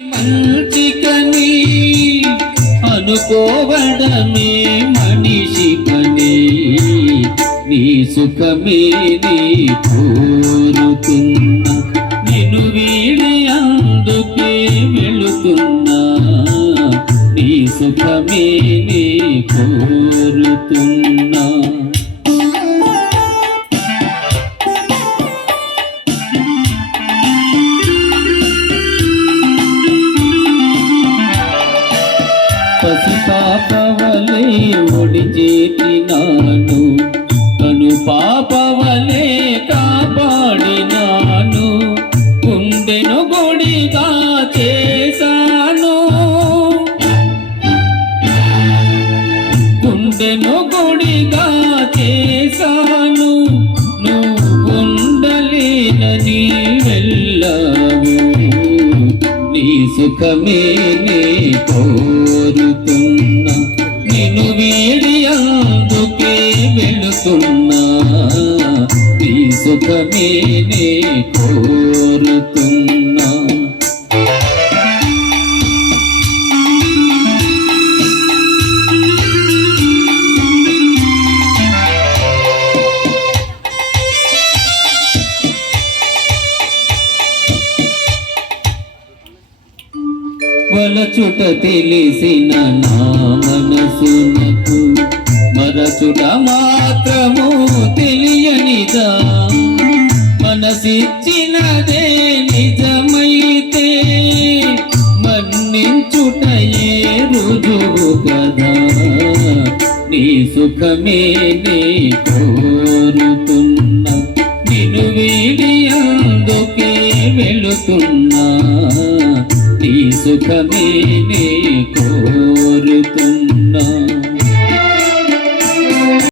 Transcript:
మంచికని అనుకోవడమే మనిషి పని, నీ సుఖమే నీ కోరుతున్నా, నిన్ను వీడి అందుకే వెళుతున్నా, నీ సుఖమే నీ కోరుతున్నా. పసిపాపవలే ఒడి చేతినాను, కను పాపవలే కాపాడినాను, గుండెను గుడిగా చేశాను, గుండెను గుడిగా చేశాను, నువ్వు ఉండలేనని వెళ్ళావు, నీ సుఖమే నే కోరుతున్నా, నిన్ను వీడి అందుకే వెళుతున్నా, నీ సుఖమే నే కోరుతున్నా. వలచుట తెలిసిన నా మనసునకు, మరచుట మాత్రము తెలియనిదా, మనసిచ్చినదే నిజమైతే మన్నించుటయే రుజువు కదా, నీ సుఖమే నే కోరుతున్నా, నిన్ను వీడి అందుకే వెళుతున్నా, నీ సుఖమే నే కోరుతున్నా.